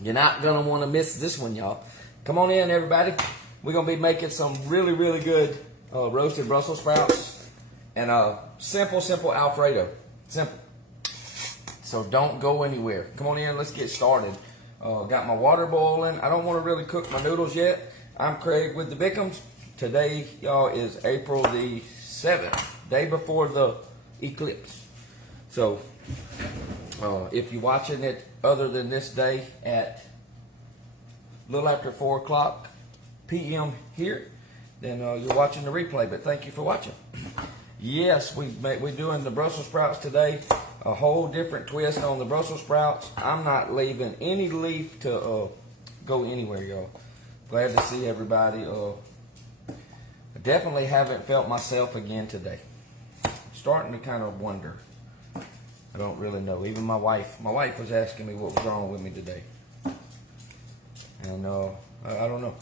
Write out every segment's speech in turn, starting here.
You're not going to want to miss this one, y'all. Come on in, everybody. We're going to be making some really, really good roasted Brussels sprouts and simple Alfredo. Simple. So don't go anywhere. Come on in, let's get started. Got my water boiling. I don't want to really cook my noodles yet. I'm Craig with the Bickums. Today, y'all, is April the 7th, day before the eclipse. So, if you're watching it other than this day at a little after 4 o'clock p.m. here, then you're watching the replay. But thank you for watching. Yes, we're doing the Brussels sprouts today. A whole different twist on the Brussels sprouts. I'm not leaving any leaf to go anywhere, y'all. Glad to see everybody. I definitely haven't felt myself again today. I'm starting to kind of wonder. I don't really know. Even my wife was asking me what was wrong with me today. And I don't know.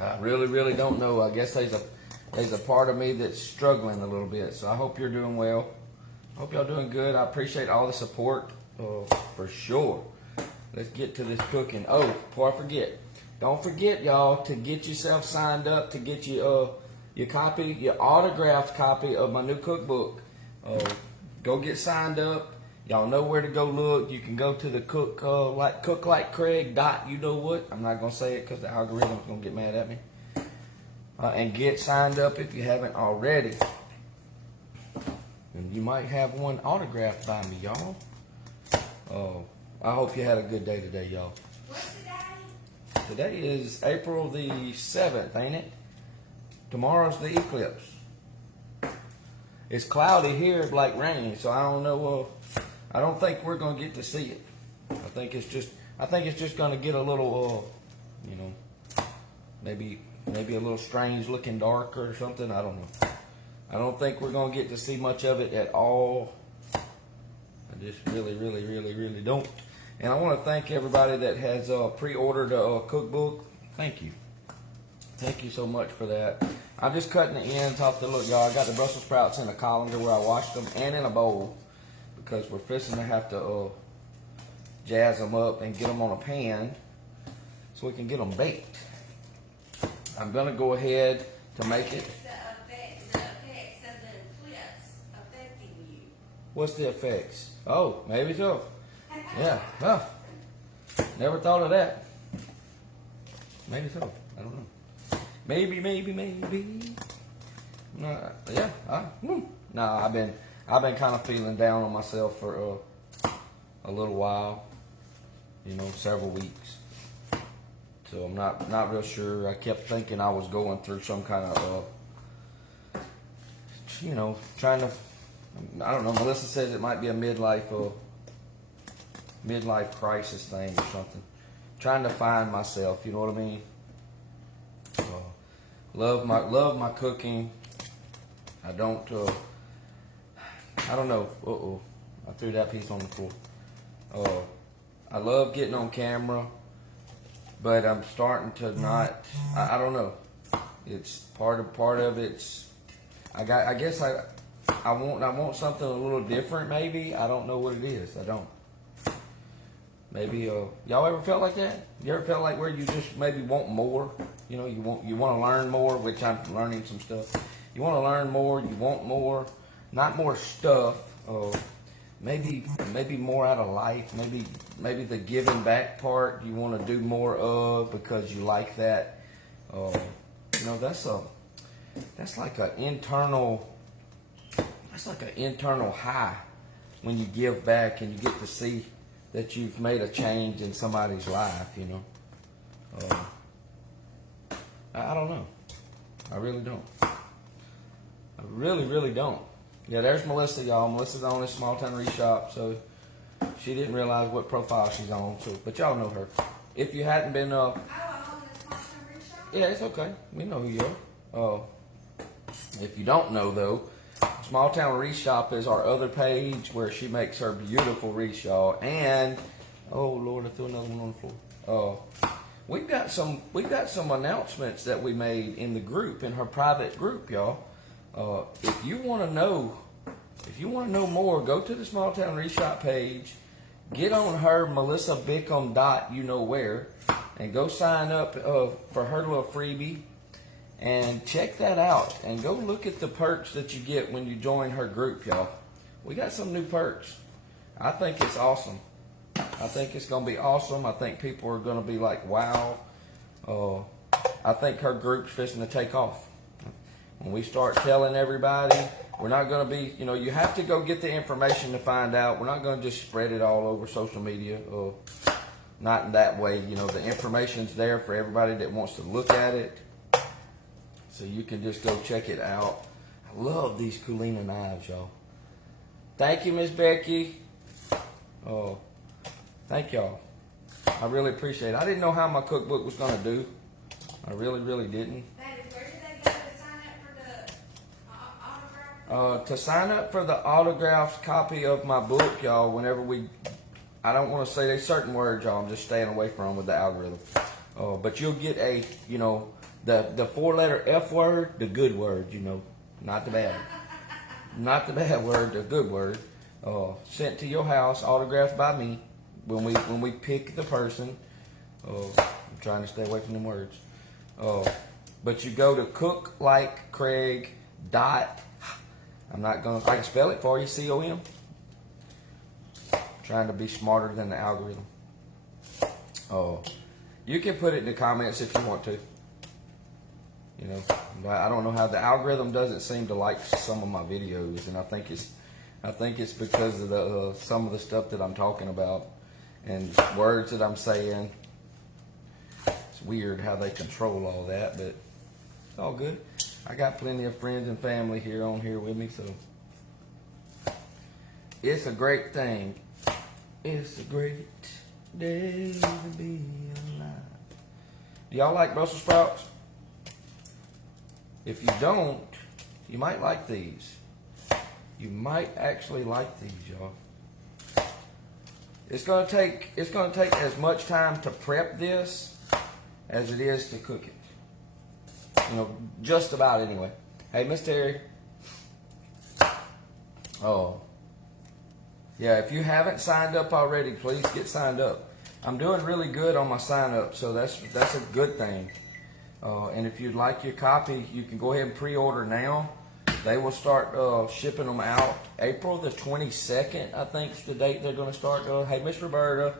I really don't know. I guess there's a part of me that's struggling a little bit. So I hope you're doing well. Hope y'all doing good. I appreciate all the support for sure. Let's get to this cooking. Oh, before I forget, don't forget, y'all, to get yourself signed up to get your copy, your autographed copy of my new cookbook. Go get signed up. Y'all know where to go look. You can go to the cooklikecraig. You know what? I'm not gonna say it because the algorithm's gonna get mad at me. And get signed up if you haven't already. And you might have one autographed by me, y'all. I hope you had a good day today, y'all. What's today? Today is April the 7th, ain't it? Tomorrow's the eclipse. It's cloudy here, like rain, so I don't know. I don't think we're gonna get to see it. I think it's just gonna get a little, maybe a little strange looking dark or something. I don't know. I don't think we're gonna get to see much of it at all. I just really don't. And I want to thank everybody that has pre-ordered a cookbook. Thank you. Thank you so much for that. I'm just cutting the ends off the look, y'all. I got the Brussels sprouts in a colander where I washed them and in a bowl because we're fixing to have to jazz them up and get them on a pan so we can get them baked. I'm going to go ahead to make it. The effects of the eclipse affecting you. What's the effects? Oh, maybe so. Yeah, well, never thought of that. Maybe so. I don't know. Maybe. No, yeah. No, I've been kind of feeling down on myself for a little while. Several weeks. So I'm not real sure. I kept thinking I was going through some kind of trying to. I don't know. Melissa says it might be a midlife crisis thing or something. Trying to find myself. You know what I mean? Love my cooking. I don't know. I threw that piece on the floor. I love getting on camera, but I'm starting to not. I don't know. It's part of it's. I guess I want something a little different. Maybe I don't know what it is. I don't. Maybe y'all ever felt like that? You ever felt like where you just maybe want more? You want to learn more, which I'm learning some stuff. You want to learn more. You want more, not more stuff. Maybe more out of life. Maybe the giving back part you want to do more of because you like that. That's like an internal high when you give back and you get to see that you've made a change in somebody's life, I don't know. I really don't. I really don't. Yeah, there's Melissa, y'all. Melissa's on this small town reshop, so she didn't realize what profile she's on. So, but y'all know her. If you hadn't been, I'm on the small town reshop? yeah, it's okay. We know who you are. If you don't know though, Small Town Reshop is our other page where she makes her beautiful wreaths, y'all. And oh Lord, I threw another one on the floor. We've got some announcements that we made in the group, in her private group, y'all. If you want to know more, go to the Small Town Reshop page. get on her Melissa Bickham you know where, and go sign up for her little freebie, and check that out, and go look at the perks that you get when you join her group, y'all. We got some new perks. I think it's awesome. I think it's gonna be awesome. I think people are gonna be like, wow. I think her group's fixing to take off. When we start telling everybody, we're not going to be, you have to go get the information to find out. We're not going to just spread it all over social media. Not in that way. The information's there for everybody that wants to look at it. So you can just go check it out. I love these Kulina knives, y'all. Thank you, Miss Becky. Thank y'all. I really appreciate it. I didn't know how my cookbook was going to do. I really, really didn't. To sign up for the autographed copy of my book, y'all, I don't want to say certain words, y'all, I'm just staying away from with the algorithm. But you'll get the 4-letter F word, the good word, not the bad. Not the bad word, the good word. Sent to your house, autographed by me, when we pick the person. I'm trying to stay away from them words. But you go to cooklikeCraig. I can spell it for you, COM. Trying to be smarter than the algorithm. You can put it in the comments if you want to. But I don't know how the algorithm doesn't seem to like some of my videos, and I think it's because of some of the stuff that I'm talking about and words that I'm saying. It's weird how they control all that, but it's all good. I got plenty of friends and family here with me, so it's a great thing. It's a great day to be alive. Do y'all like Brussels sprouts? If you don't, you might like these. You might actually like these, y'all. It's gonna take as much time to prep this as it is to cook it. Just about anyway. Hey, Miss Terry. Yeah, if you haven't signed up already, please get signed up. I'm doing really good on my sign up, so that's a good thing. And if you'd like your copy, you can go ahead and pre-order now. They will start shipping them out April the 22nd, I think is the date they're going to start. Hey, Miss Roberta.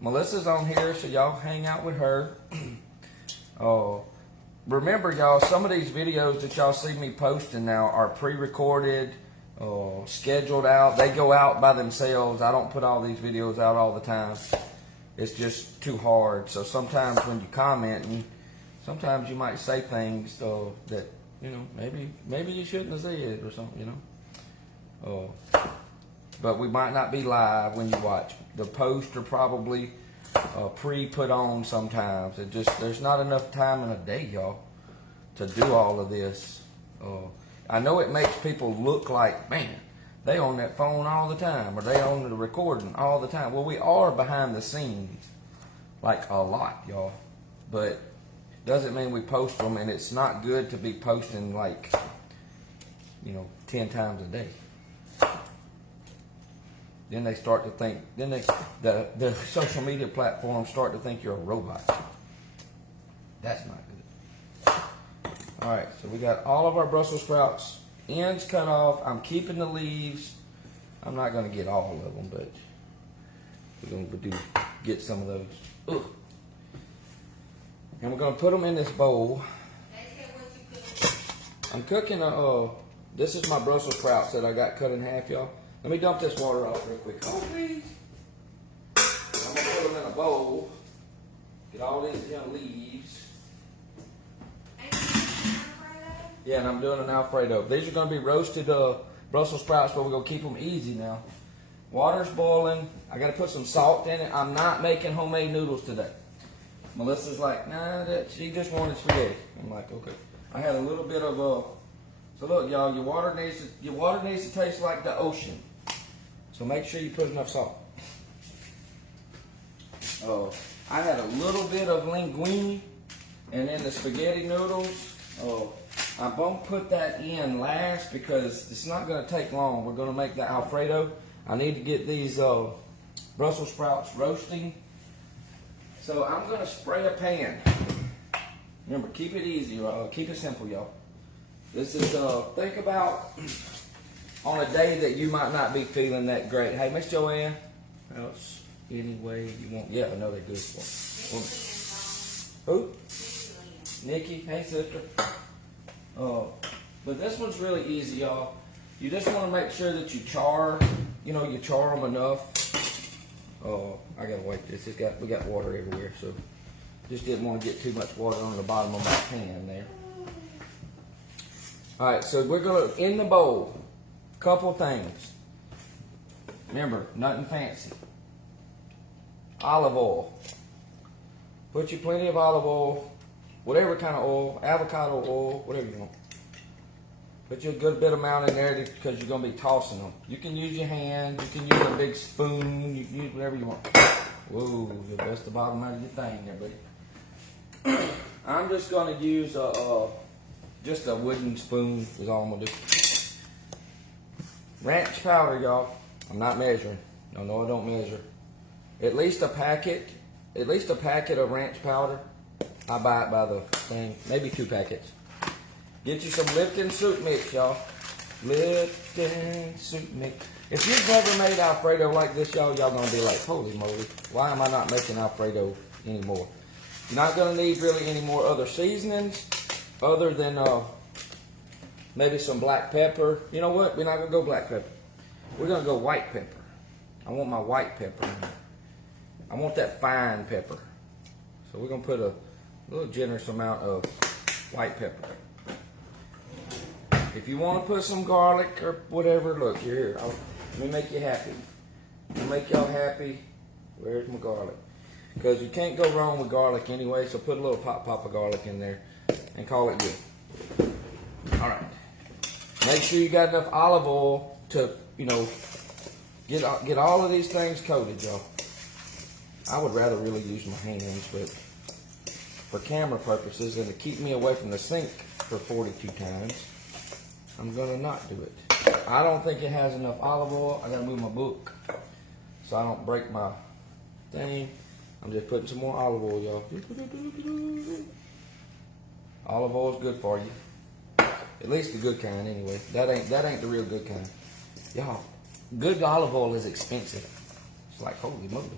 Melissa's on here, so y'all hang out with her. Remember, y'all, some of these videos that y'all see me posting now are pre-recorded, scheduled out. They go out by themselves. I don't put all these videos out all the time. It's just too hard. So sometimes when you comment, sometimes you might say things that, maybe you shouldn't have said or something, But we might not be live when you watch. The posts are probably pre-put on sometimes. There's not enough time in a day, y'all, to do all of this. I know it makes people look like, man, they on that phone all the time, or they on the recording all the time. Well, we are behind the scenes, like a lot, y'all. But doesn't mean we post them, and it's not good to be posting 10 times a day. Then they start to think, the social media platforms start to think you're a robot. That's not good. All right, so we got all of our Brussels sprouts, ends cut off. I'm keeping the leaves. I'm not going to get all of them, but we're going to get some of those. Ugh. And we're going to put them in this bowl. I'm cooking this is my Brussels sprouts that I got cut in half, y'all. Let me dump this water off real quick. Oh, please. I'm going to put them in a bowl. Get all these young leaves. Yeah, and I'm doing an Alfredo. These are going to be roasted Brussels sprouts, but we're going to keep them easy now. Water's boiling. I got to put some salt in it. I'm not making homemade noodles today. Melissa's like, nah, she just wanted spaghetti. I'm like, okay. I had a little bit of so look, y'all, your water needs to taste like the ocean. So make sure you put enough salt. I had a little bit of linguine, and then the spaghetti noodles. I'm going to put that in last because it's not going to take long. We're going to make the Alfredo. I need to get these Brussels sprouts roasting. So I'm gonna spray a pan. Remember, keep it easy, keep it simple, y'all. This is, think about on a day that you might not be feeling that great. Hey, Miss Joanne, else any way you want, yeah, I know they're good for. Who? Nikki, hey sister. But this one's really easy, y'all. You just want to make sure that you char them enough. I gotta wipe this. We got water everywhere, so just didn't want to get too much water on the bottom of my pan there. All right, so we're gonna in the bowl. Couple things. Remember, nothing fancy. Olive oil. Put you plenty of olive oil, whatever kind of oil, avocado oil, whatever you want. Put you a good bit amount in there because you're gonna be tossing them. You can use your hand, you can use a big spoon, you can use whatever you want. Whoa, you bust the bottom out of your thing there, buddy. I'm just gonna use just a wooden spoon is all I'm gonna do. Ranch powder, y'all. I'm not measuring. No, I don't measure. At least a packet of ranch powder. I buy it by the thing, maybe 2 packets. Get you some Lipton soup mix, y'all. Lipton soup mix. If you've never made Alfredo like this, y'all gonna be like, holy moly, why am I not making Alfredo anymore? You're not gonna need really any more other seasonings other than maybe some black pepper. You know what? We're not gonna go black pepper. We're gonna go white pepper. I want my white pepper in there. I want that fine pepper. So we're gonna put a little generous amount of white pepper. If you want to put some garlic or whatever, look, here. Let me make you happy. I'll make y'all happy. Where's my garlic? Because you can't go wrong with garlic anyway, so put a little pop of garlic in there and call it good. All right. Make sure you got enough olive oil to, get all of these things coated, y'all. I would rather really use my hands, but for camera purposes and to keep me away from the sink for 42 times, I'm gonna not do it. I don't think it has enough olive oil. I gotta move my book so I don't break my thing. I'm just putting some more olive oil, y'all. Olive oil is good for you. At least the good kind, anyway. That ain't the real good kind. Y'all, good olive oil is expensive. It's like, holy moly.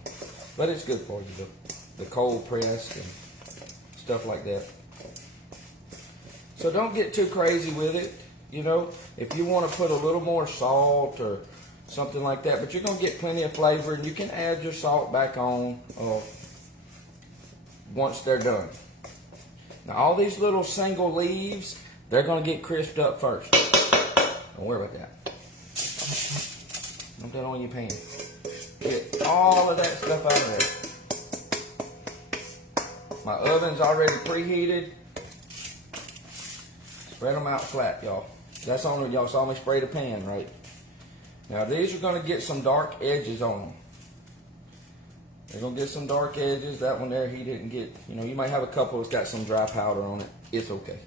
But it's good for you, though. The cold pressed and stuff like that. So don't get too crazy with it. If you want to put a little more salt or something like that, but you're going to get plenty of flavor, and you can add your salt back on once they're done. Now, all these little single leaves, they're going to get crisped up first. Don't worry about that. Dump that on your pan. Get all of that stuff out of there. My oven's already preheated. Spread them out flat, y'all. That's on, y'all saw me spray the pan, right? Now these are gonna get some dark edges on them. They're gonna get some dark edges. That one there, he didn't get, you might have a couple that's got some dry powder on it. It's okay.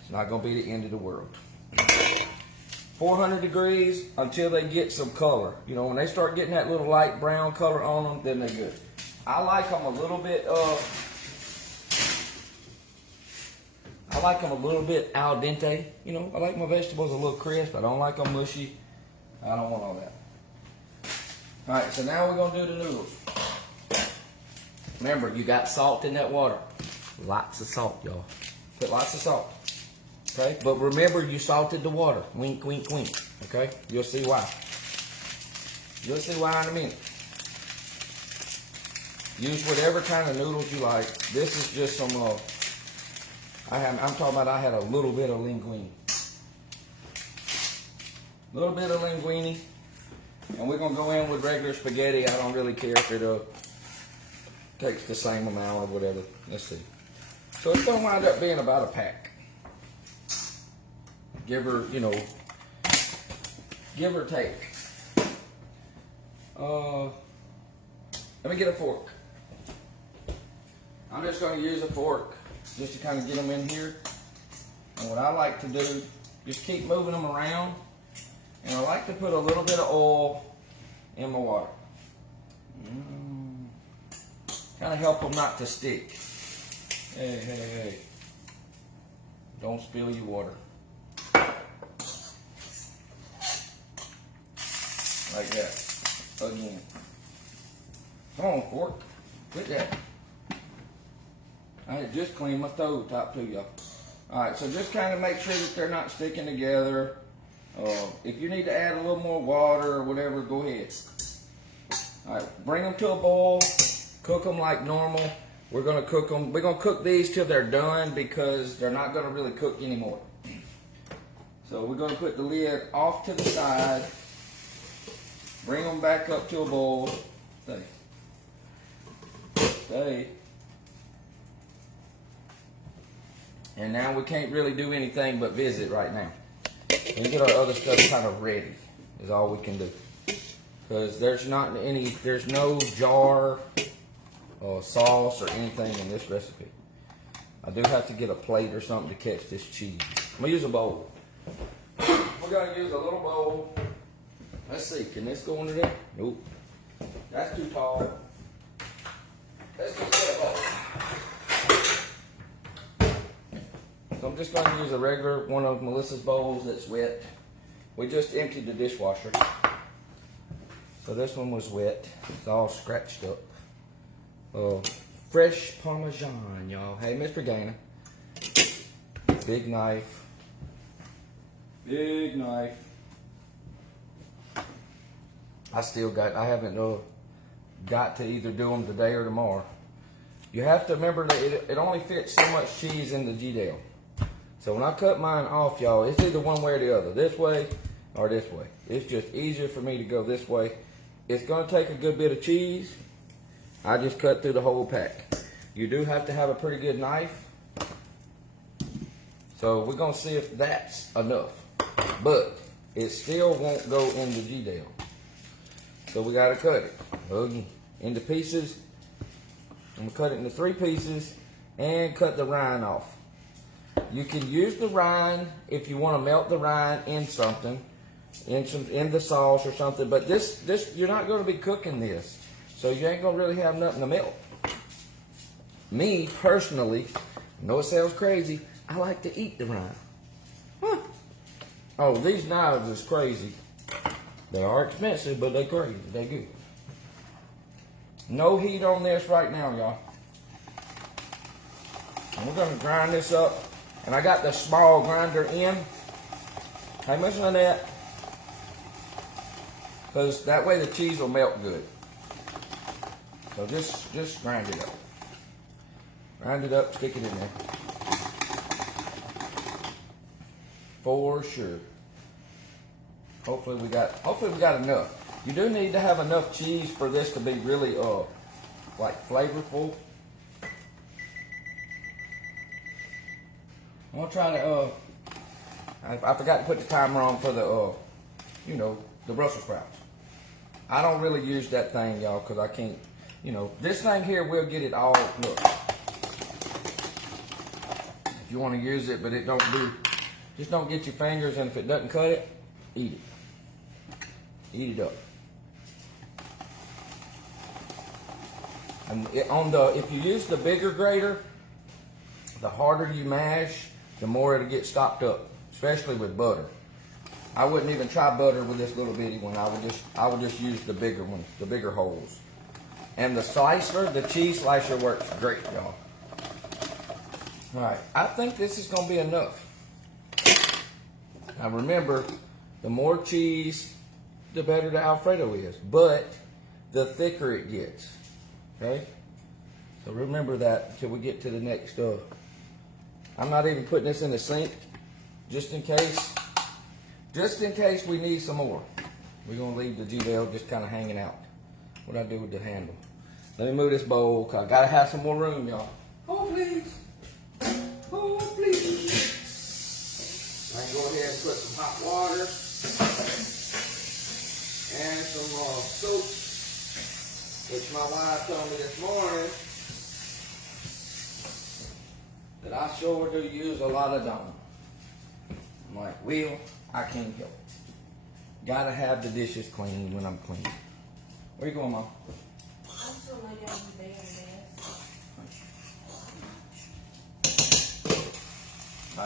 It's not gonna be the end of the world. 400 degrees until they get some color. When they start getting that little light brown color on them, then they're good. I like them a little bit al dente. I like my vegetables a little crisp. I don't like them mushy. I don't want all that. All right, so now we're gonna do the noodles. Remember, you got salt in that water. Lots of salt, y'all. Put lots of salt. Okay, but remember, you salted the water. Wink, wink, wink. Okay, you'll see why. You'll see why in a minute. Use whatever kind of noodles you like. This is just some. I'm talking about. I had a little bit of linguine. A little bit of linguine, and we're gonna go in with regular spaghetti. I don't really care if it takes the same amount or whatever. Let's see. So it's gonna wind up being about a pack. Give or take. Let me get a fork. I'm just going to use a fork just to kind of get them in here. And what I like to do, just keep moving them around. And I like to put a little bit of oil in my water. Kind of help them not to stick. Hey, hey, hey. Don't spill your water. Like that. Again. Come on, fork. Quit that. I had just cleaned my stove top too, y'all. Alright, so just kind of make sure that they're not sticking together. If you need to add a little more water or whatever, go ahead. Alright, bring them to a boil. Cook them like normal. We're going to cook them. We're going to cook these till they're done because they're not going to really cook anymore. So we're going to put the lid off to the side. Bring them back up to a boil. Stay. Stay. And now we can't really do anything but visit right now. And get our other stuff kind of ready is all we can do. Because there's no jar or sauce or anything in this recipe. I do have to get a plate or something to catch this cheese. I'm going to use a bowl. We're going to use a little bowl. Let's see, can this go under there? Nope. That's too tall. Let's just get a bowl. So I'm just going to use a regular one of Melissa's bowls that's wet. We just emptied the dishwasher. So this one was wet. It's all scratched up. Fresh Parmesan, y'all. Hey, Mr. Gainer. Big knife. Big knife. I haven't got to either do them today or tomorrow. You have to remember that it only fits so much cheese in the G-Dale. So when I cut mine off, y'all, it's either one way or the other. This way or this way. It's just easier for me to go this way. It's going to take a good bit of cheese. I just cut through the whole pack. You do have to have a pretty good knife. So we're going to see if that's enough. But it still won't go in the G-Dale. So we got to cut it into pieces. I'm going to cut it into 3 pieces and cut the rind off. You can use the rind if you want to melt the rind in something, in the sauce or something. But this you're not going to be cooking this, so you ain't going to really have nothing to melt. Me personally, I know it sounds crazy, I like to eat the rind. Huh. Oh, these knives is crazy. They are expensive, but they're crazy. They're good. No heat on this right now, y'all. And we're going to grind this up. And I got the small grinder in. Hey, Miss Lynette. Because that way the cheese will melt good. So just grind it up. Grind it up, stick it in there. For sure. Hopefully we got enough. You do need to have enough cheese for this to be really like flavorful. I'm gonna try to I forgot to put the timer on for the the Brussels sprouts. I don't really use that thing, y'all, because I can't, this thing here will get it all. Look, if you want to use it, but it don't do, just don't get your fingers, and if it doesn't cut it, eat it. Eat it up. And if you use the bigger grater, the harder you mash, the more it'll get stopped up, especially with butter. I wouldn't even try butter with this little bitty one. I would just use the bigger one, the bigger holes. And the slicer, the cheese slicer works great, y'all. All right, I think this is gonna be enough. Now remember, the more cheese, the better the Alfredo is, but the thicker it gets, okay? So remember that until we get to the next stuff. I'm not even putting this in the sink, just in case we need some more. We're gonna leave the G-Dale just kind of hanging out. What I do with the handle. Let me move this bowl, because I gotta have some more room, y'all. Oh, please. Oh, please. I can go ahead and put some hot water and some soap, which my wife told me this morning that I sure do use a lot of Dawn. I'm like, well, I can't help it. Gotta have the dishes clean when I'm clean. Where you going, Mom?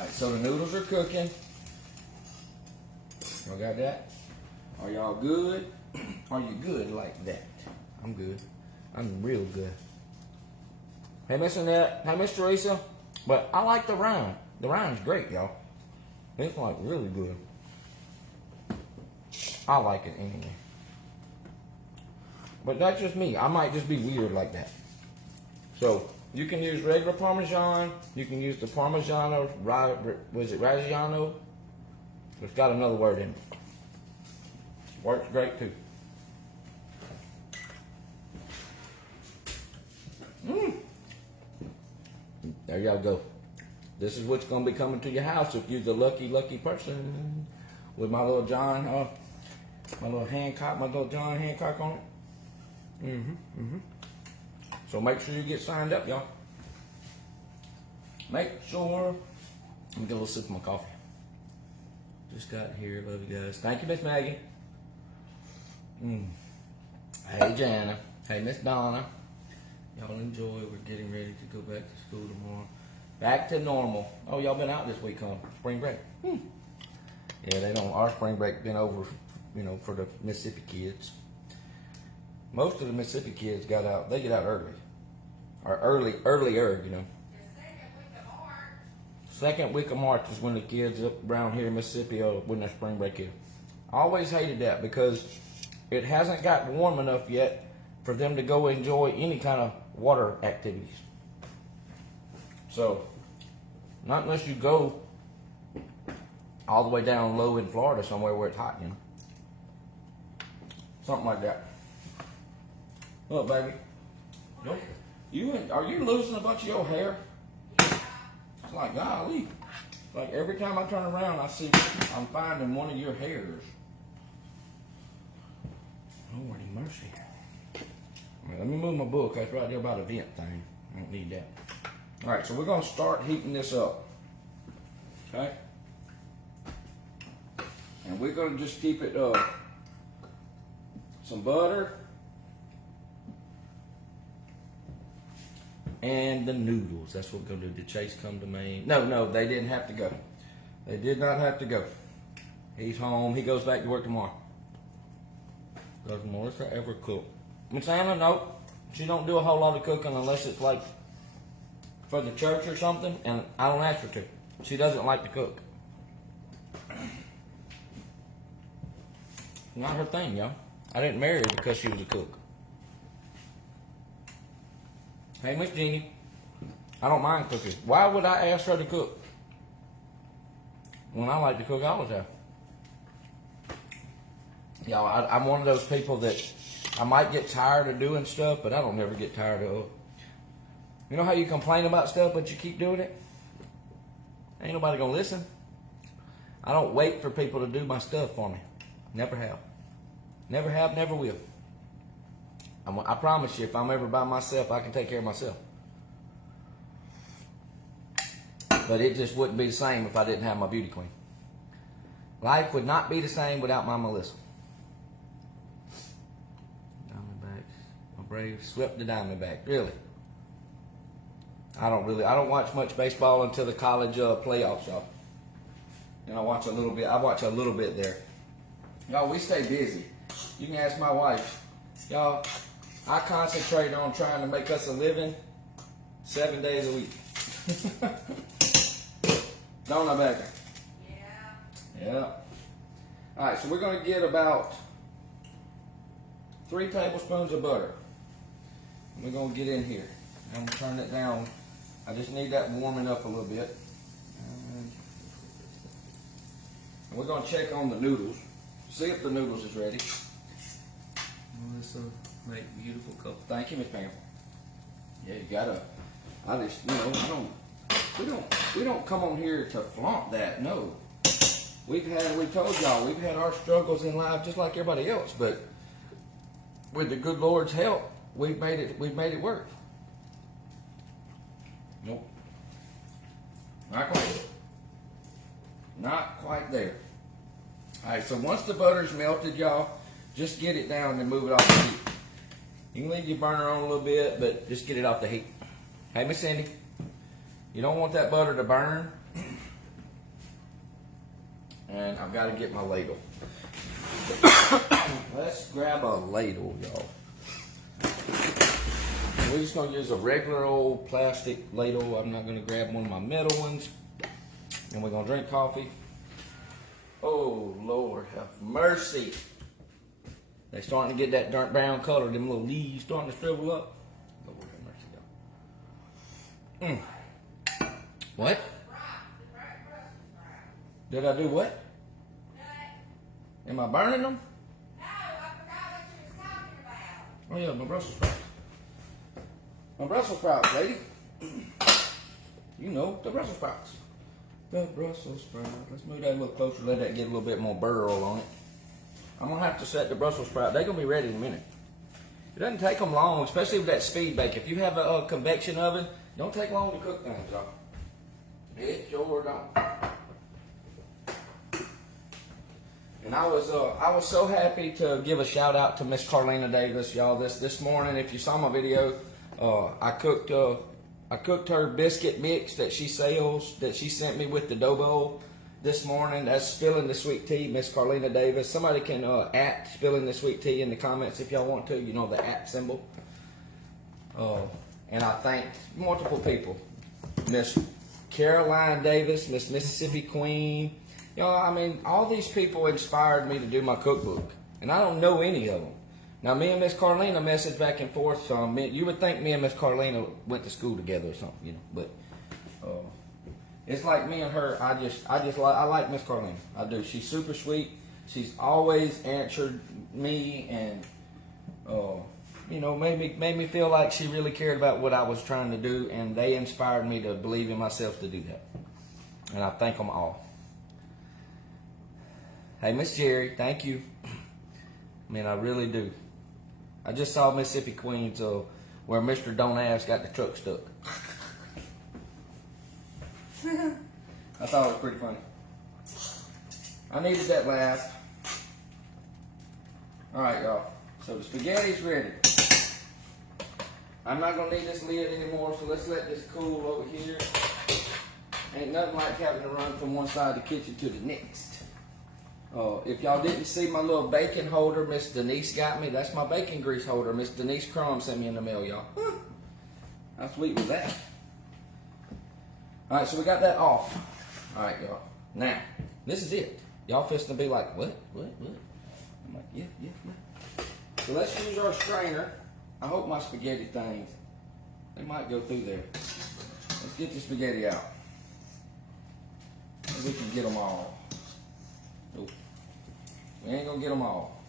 Alright, so the noodles are cooking. Y'all got that? Are y'all good? Are you good like that? I'm good. I'm real good. Hey, Miss Annette. Hey, Miss Teresa. But I like the rind. The rind's great, y'all. It's like really good. I like it anyway. But that's just me. I might just be weird like that. So, you can use regular Parmesan. You can use the Parmigiano, was it Reggiano? It's got another word in it. Works great too. There y'all go. This is what's going to be coming to your house if you're the lucky person. With my little John, my little John Hancock on it. So make sure you get signed up, y'all. Make sure. Let me get a little sip of my coffee. Just got here. Love you guys. Thank you, Miss Maggie. Hey, Jana. Hey, Miss Donna. Y'all enjoy. We're getting ready to go back to school tomorrow. Back to normal. Oh, y'all been out this week, huh? Spring break. Yeah, they don't. Our spring break been over, for the Mississippi kids. Most of the Mississippi kids got out. They get out early, or earlier. The second week of March. Second week of March is when the kids up around here in Mississippi when their spring break is. I always hated that because it hasn't got warm enough yet for them to go enjoy any kind of water activities. So, not unless you go all the way down low in Florida somewhere where it's hot, Something like that. Look, baby. Are you losing a bunch of your hair? It's like, golly. Like every time I turn around, I'm finding one of your hairs. Lordy mercy. All right, let me move my book. That's right there by the vent thing. I don't need that. All right, so we're going to start heating this up. Okay? And we're going to just keep it, some butter. And the noodles. That's what we're going to do. Did Chase come to Maine? No, they didn't have to go. They did not have to go. He's home. He goes back to work tomorrow. Does Melissa ever cook? Miss Anna, no. She don't do a whole lot of cooking unless it's like for the church or something, and I don't ask her to. She doesn't like to cook. Not her thing, y'all. I didn't marry her because she was a cook. Hey, Miss Jeannie. I don't mind cooking. Why would I ask her to cook when I like to cook all the time? Y'all, I'm one of those people that I might get tired of doing stuff, but I don't ever get tired of it. You know how you complain about stuff, but you keep doing it? Ain't nobody gonna listen. I don't wait for people to do my stuff for me. Never have. Never have, never will. I promise you, if I'm ever by myself, I can take care of myself. But it just wouldn't be the same if I didn't have my beauty queen. Life would not be the same without my Melissa. Diamondbacks. My Braves swept the Diamondbacks. Really? I don't watch much baseball until the college playoffs, y'all. And I watch a little bit there. Y'all, we stay busy. You can ask my wife. Y'all, I concentrate on trying to make us a living 7 days a week. Don't I, Becca? Yeah. All right, so we're going to get about 3 tablespoons of butter. And we're going to get in here. I'm going to turn it down. I just need that warming up a little bit. And we're going to check on the noodles. See if the noodles is ready. Melissa, make beautiful couple. Thank you, Miss Pam. Yeah, you gotta. We don't come on here to flaunt that. No, we told y'all we've had our struggles in life just like everybody else, but with the good Lord's help, we've made it work. Nope, not quite there. All right, so once the butter's melted, y'all, just get it down and move it off the heat. You can leave your burner on a little bit, but just get it off the heat. Hey, Miss Cindy, you don't want that butter to burn. And I've got to get my ladle. Let's grab a ladle, y'all. We're just going to use a regular old plastic ladle. I'm not going to grab one of my metal ones. And we're going to drink coffee. Oh, Lord, have mercy. They're starting to get that dark brown color. Them little leaves starting to shrivel up. Lord, have mercy, y'all. What? Did I do what? Am I burning them? No, I forgot what you was talking about. Oh yeah, my Brussels sprouts. My Brussels sprouts, lady. You know, the Brussels sprouts. The Brussels sprouts. Let's move that a little closer, let that get a little bit more burl on it. I'm going to have to set the Brussels sprouts. They're going to be ready in a minute. It doesn't take them long, especially with that speed bake. If you have a convection oven, don't take long to cook things, y'all. It sure don't. And I was so happy to give a shout out to Miss Carlina Davis, y'all. This morning, if you saw my video, I cooked her biscuit mix that she sells, that she sent me with the dough bowl this morning. That's Spilling the Sweet Tea, Miss Carlina Davis. Somebody can at Spilling the Sweet Tea in the comments if y'all want to. You know the at symbol. And I thanked multiple people, Miss Caroline Davis, Miss Mississippi Queen. You know, I mean, all these people inspired me to do my cookbook, and I don't know any of them. Now, me and Miss Carlina message back and forth some. You would think me and Miss Carlina went to school together or something, you know. But it's like me and her. I like Miss Carlina. I do. She's super sweet. She's always answered me, and you know, made me feel like she really cared about what I was trying to do, and they inspired me to believe in myself to do that. And I thank them all. Hey, Miss Jerry, thank you. I mean, I really do. I just saw Mississippi Queen, so where Mr. Don't Ask got the truck stuck. I thought it was pretty funny. I needed that laugh. All right, y'all. So the spaghetti's ready. I'm not gonna need this lid anymore, so let's let this cool over here. Ain't nothing like having to run from one side of the kitchen to the next. If y'all didn't see my little bacon holder Miss Denise got me, that's my bacon grease holder. Miss Denise Crum sent me in the mail, y'all. How sweet was that? Alright, so we got that off. Alright, y'all. Now, this is it. Y'all fixing to be like, what? I'm like, yeah. So let's use our strainer. I hope my spaghetti things, they might go through there. Let's get the spaghetti out. Maybe we can get them all. Nope. We ain't gonna get them all.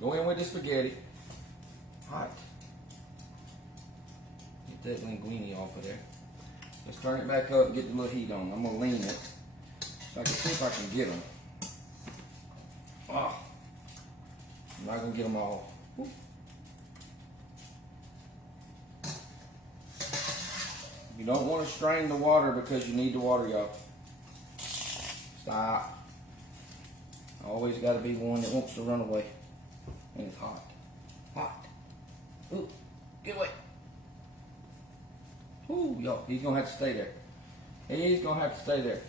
Go in with the spaghetti. Hot. Get that linguine off of there. Let's turn it back up and get the little heat on. I'm gonna lean it so I can see if I can get them. Oh, I'm not gonna get them all. Woo. You don't want to strain the water because you need the water, y'all. Stop. Always got to be one that wants to run away. And it's hot. Hot. Ooh, get away. Ooh, y'all, he's going to have to stay there. He's going to have to stay there.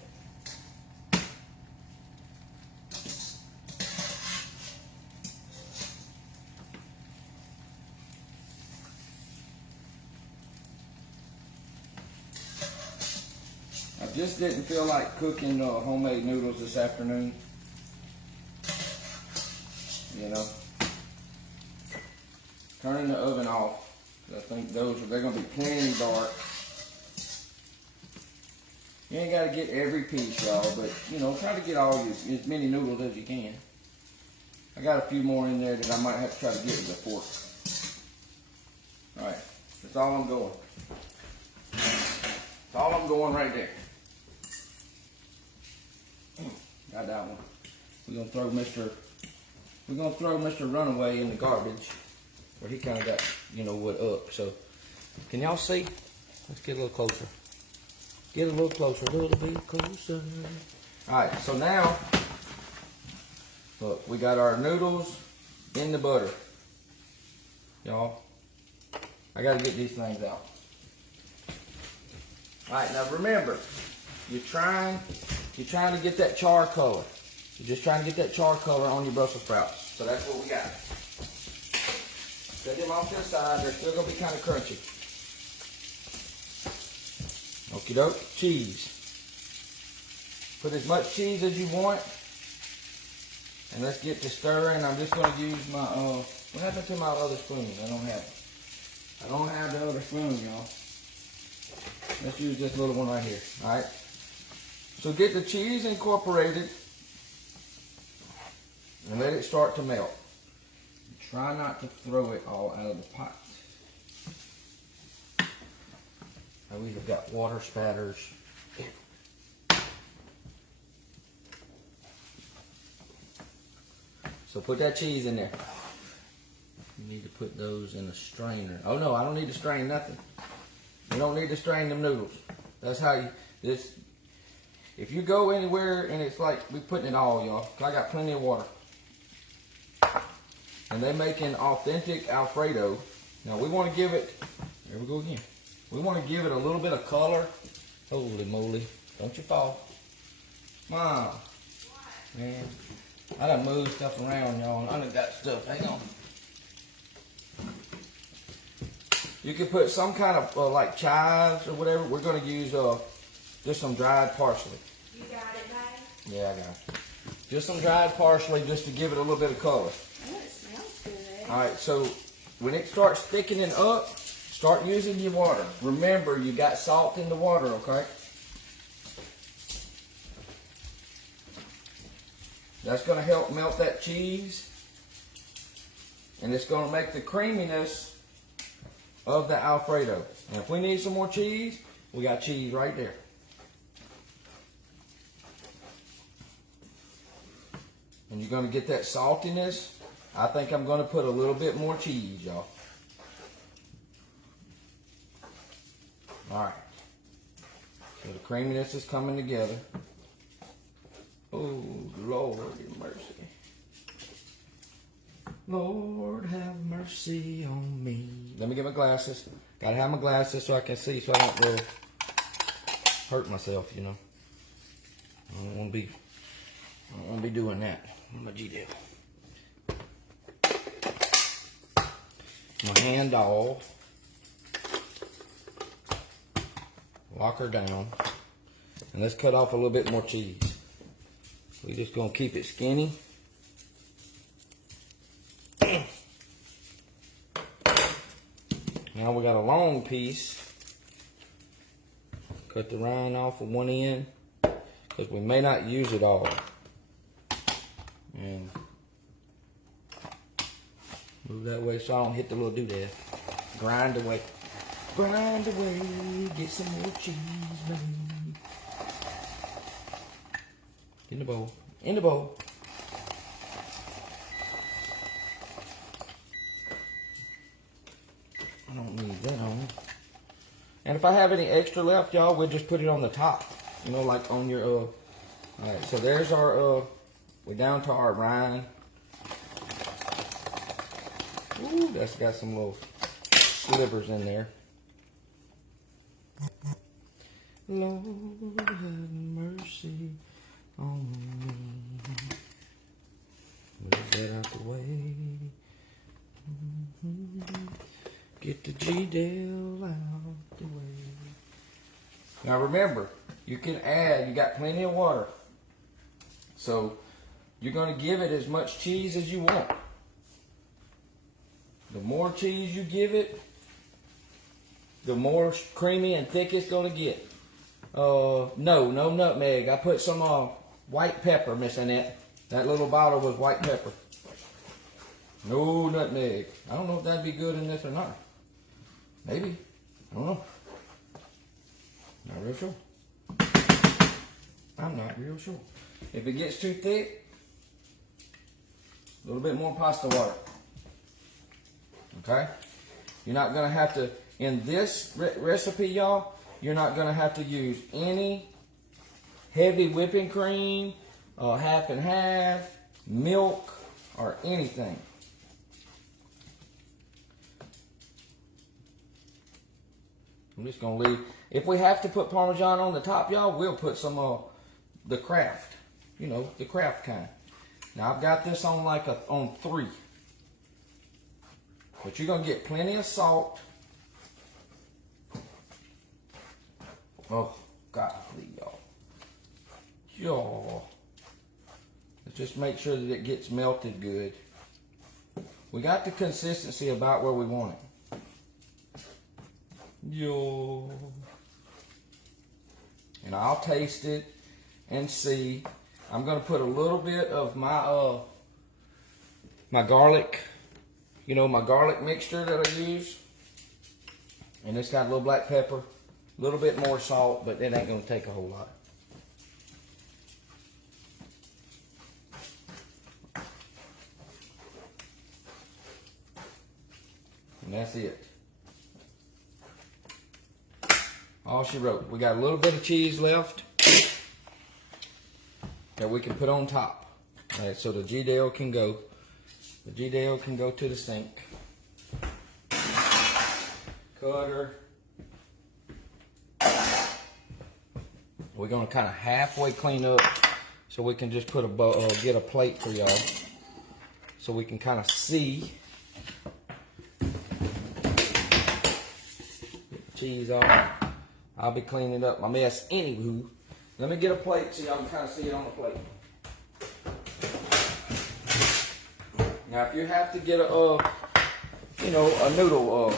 I just didn't feel like cooking homemade noodles this afternoon. You know, turning the oven off. I think they're going to be plenty dark. You ain't got to get every piece, y'all, but you know, try to get as many noodles as you can. I got a few more in there that I might have to try to get with a fork. All right, that's all I'm going. That's all I'm going right there. Got that one. We're gonna throw Mr. Runaway in the garbage, where he kind of got, you know, what up. So, can y'all see? Let's get a little closer. Get a little closer, a little bit closer. All right. So now, look, we got our noodles in the butter, y'all. I got to get these things out. All right. Now remember, you're trying to get that char color. You're just trying to get that char color on your Brussels sprouts. So that's what we got. Set them off to the side. They're still gonna be kind of crunchy. Okie doke. Cheese. Put as much cheese as you want. And let's get to stirring. I'm just gonna use my what happened to my other spoon? I don't have it. I don't have the other spoon, y'all. Let's use this little one right here. Alright. So get the cheese incorporated and let it start to melt. Try not to throw it all out of the pot. Now we've got water spatters. So put that cheese in there. You need to put those in a strainer. Oh no, I don't need to strain nothing. You don't need to strain them noodles. That's how you, this, if you go anywhere and it's like, we putting it all, y'all. I got plenty of water. And they making authentic Alfredo. Now we want to give it, there we go again. We want to give it a little bit of color. Holy moly, don't you fall. Mom, man, I done moved stuff around, y'all, and I done got stuff, hang on. You can put some kind of like chives or whatever. We're going to use just some dried parsley. You got it, babe? Yeah, I got it. Just some dried parsley just to give it a little bit of color. Oh, it smells good. Alright, so when it starts thickening up, start using your water. Remember, you got salt in the water, okay? That's going to help melt that cheese. And it's going to make the creaminess of the Alfredo. And if we need some more cheese, we got cheese right there. And you're going to get that saltiness. I think I'm going to put a little bit more cheese, y'all. Alright. So the creaminess is coming together. Oh, Lord have mercy. Lord have mercy on me. Let me get my glasses. Gotta have my glasses so I can see, so I don't really hurt myself, you know. I don't want to be doing that. I'm a G-Deal. My hand off. Lock her down. And let's cut off a little bit more cheese. We're just gonna keep it skinny. Now we got a long piece. Cut the rind off of one end because we may not use it all. And move that way so I don't hit the little doodad. Grind away. Grind away. Get some more cheese, baby. In the bowl. In the bowl. I don't need that on. And if I have any extra left, y'all, we'll just put it on the top. You know, like on your, alright, so there's our, we're down to our rind. Ooh, that's got some little slivers in there. Lord have mercy on me. Move that out the way. Get the G-Dale out the way. Now remember, you can add, you got plenty of water. So you're going to give it as much cheese as you want. The more cheese you give it, the more creamy and thick it's going to get. No nutmeg. I put some white pepper, Miss Annette. That little bottle was white pepper. No nutmeg. I don't know if that'd be good in this or not. Maybe. I don't know. Not real sure. I'm not real sure. If it gets too thick, a little bit more pasta water. Okay? You're not going to have to, in this recipe, y'all, you're not going to have to use any heavy whipping cream, half and half, milk, or anything. I'm just gonna leave. If we have to put Parmesan on the top, y'all, we'll put some the Kraft. You know, the Kraft kind. Now I've got this on on 3. But you're gonna get plenty of salt. Oh, golly, y'all. Y'all. Just make sure that it gets melted good. We got the consistency about where we want it. Yo. And I'll taste it and see. I'm gonna put a little bit of my my garlic, you know, my garlic mixture that I use. And it's got a little black pepper, a little bit more salt, but it ain't gonna take a whole lot. And that's it. All she wrote. We got a little bit of cheese left that we can put on top. All right, so the G-Dale can go. The G-Dale can go to the sink. Cutter. We're gonna kind of halfway clean up so we can just put get a plate for y'all, so we can kind of see. Cheese off. I'll be cleaning up my mess anywho. Let me get a plate so y'all can kind of see it on the plate. Now, if you have to get a, you know, a noodle,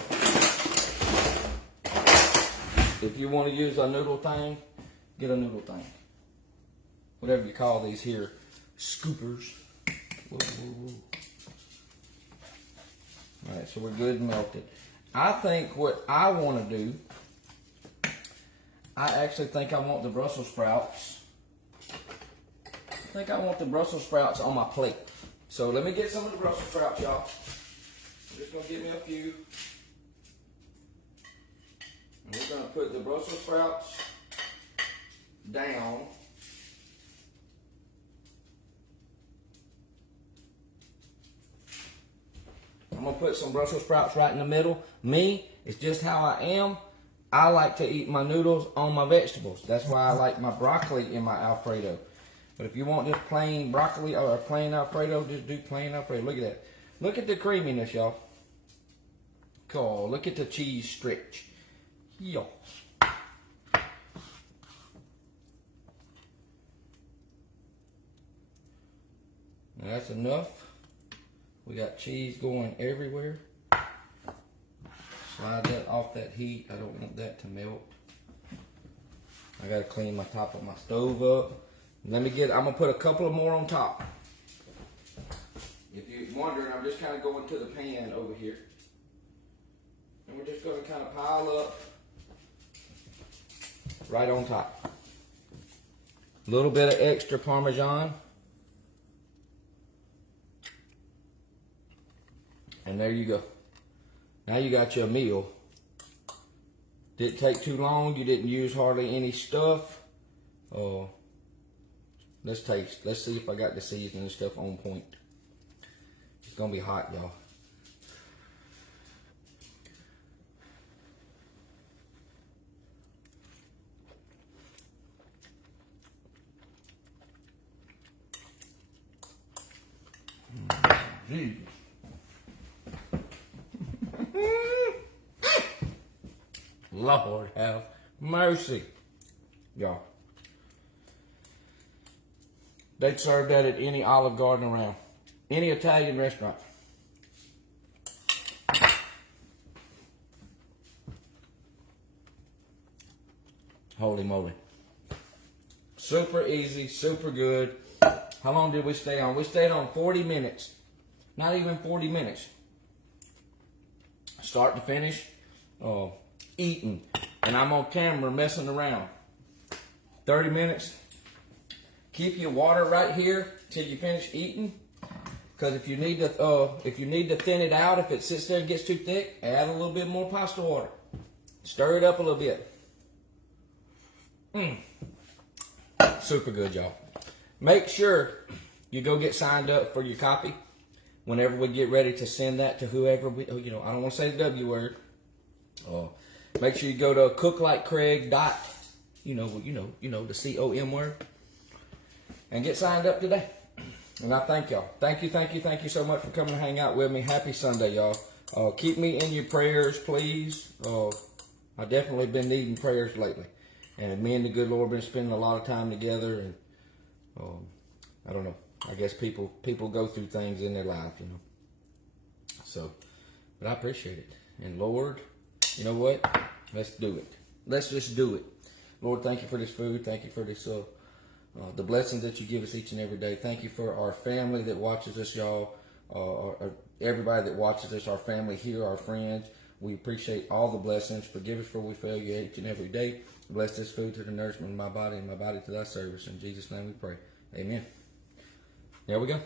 if you want to use a noodle thing, get a noodle thing. Whatever you call these here, scoopers. Whoa, whoa, whoa. All right, so we're good and melted. I think what I want to do, I actually think I want the Brussels sprouts. I think I want the Brussels sprouts on my plate. So let me get some of the Brussels sprouts, y'all. I'm just going to give me a few. And we're going to put the Brussels sprouts down. I'm going to put some Brussels sprouts right in the middle. Me, it's just how I am. I like to eat my noodles on my vegetables. That's why I like my broccoli in my Alfredo. But if you want just plain broccoli or a plain Alfredo, just do plain Alfredo. Look at that. Look at the creaminess, y'all. Cool. Look at the cheese stretch. Yo. Now that's enough. We got cheese going everywhere. Slide that off that heat. I don't want that to melt. I gotta clean my top of my stove up. I'm gonna put a couple of more on top. If you're wondering, I'm just kind of going to the pan over here. And we're just gonna kind of pile up right on top. A little bit of extra Parmesan. And there you go. Now you got your meal. Didn't take too long. You didn't use hardly any stuff. Let's taste. Let's see if I got the seasoning and stuff on point. It's gonna be hot, y'all. Jesus. Lord have mercy. Y'all. They'd serve that at any Olive Garden around. Any Italian restaurant. Holy moly. Super easy, super good. How long did we stay on? We stayed on 40 minutes. Not even 40 minutes. Start to finish. Eating. And I'm on camera messing around. 30 minutes. Keep your water right here till you finish eating. Because if you need to thin it out, if it sits there and gets too thick, add a little bit more pasta water. Stir it up a little bit. Super good, y'all. Make sure you go get signed up for your copy whenever we get ready to send that to whoever I don't want to say the W word. Make sure you go to cooklikecraig dot, the COM word, and get signed up today. And I thank y'all. Thank you so much for coming to hang out with me. Happy Sunday, y'all. Keep me in your prayers, please. I've definitely been needing prayers lately. And me and the good Lord been spending a lot of time together. And I don't know. I guess people go through things in their life, So, but I appreciate it. And Lord, you know what? Let's do it. Let's just do it. Lord, thank you for this food. Thank you for this, the blessings that you give us each and every day. Thank you for our family that watches us, y'all. Everybody that watches us, our family here, our friends. We appreciate all the blessings. Forgive us for we fail you each and every day. Bless this food to the nourishment of my body and my body to thy service. In Jesus' name we pray. Amen. There we go.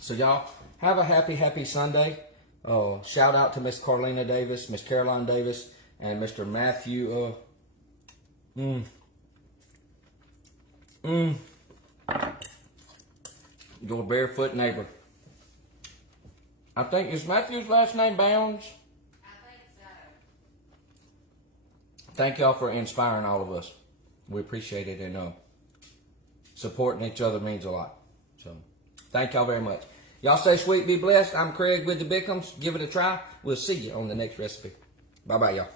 So y'all, have a happy Sunday. Shout out to Miss Carlina Davis, Miss Caroline Davis, and Mr. Matthew. Your barefoot neighbor. I think, is Matthew's last name Bounds? I think so. Thank y'all for inspiring all of us. We appreciate it, and supporting each other means a lot. So, thank y'all very much. Y'all stay sweet, be blessed. I'm Craig with the Bickhams. Give it a try. We'll see you on the next recipe. Bye-bye, y'all.